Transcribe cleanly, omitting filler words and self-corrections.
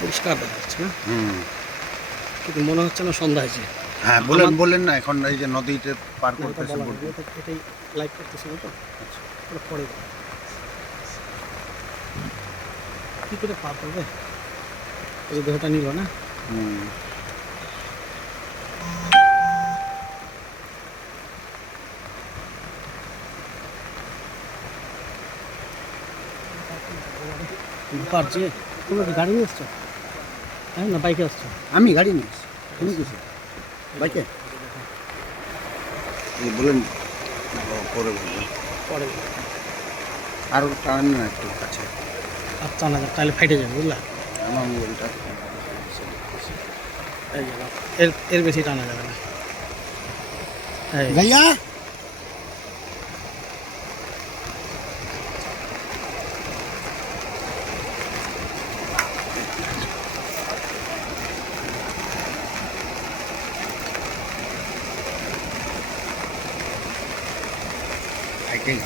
পরিষ্কার দেখা যাচ্ছে না, হুম। কিন্তু মনে হচ্ছে না সন্ধ্যা হয়েছে। হ্যাঁ বললেন না এখন এই যে নদীতে পার না, এটা করতেছে বলা বলতে। যাবে না, এটাই লাইভ করতেছিল তো, আচ্ছা। ওটা পরে বলা। কী করে পার করবে? ওই যে দেহটা নিল না, হুম। পারছে। তোমরা কি গাড়ি নিয়ে এসছো? হ্যাঁ, না বাইকে আসছো? আমি গাড়ি নিয়ে এসেছি। তুমি কিসে? বাইকে? বলেন পরে বলবেন। পরে আরও টান না একটু কাছে। আচ্ছা, না তাহলে ফাইটে যাবে, বুঝলা? আমার মোবাইলটা এই যে নাও। এর বেশি টানা যাবে না। এই ভাইয়া I think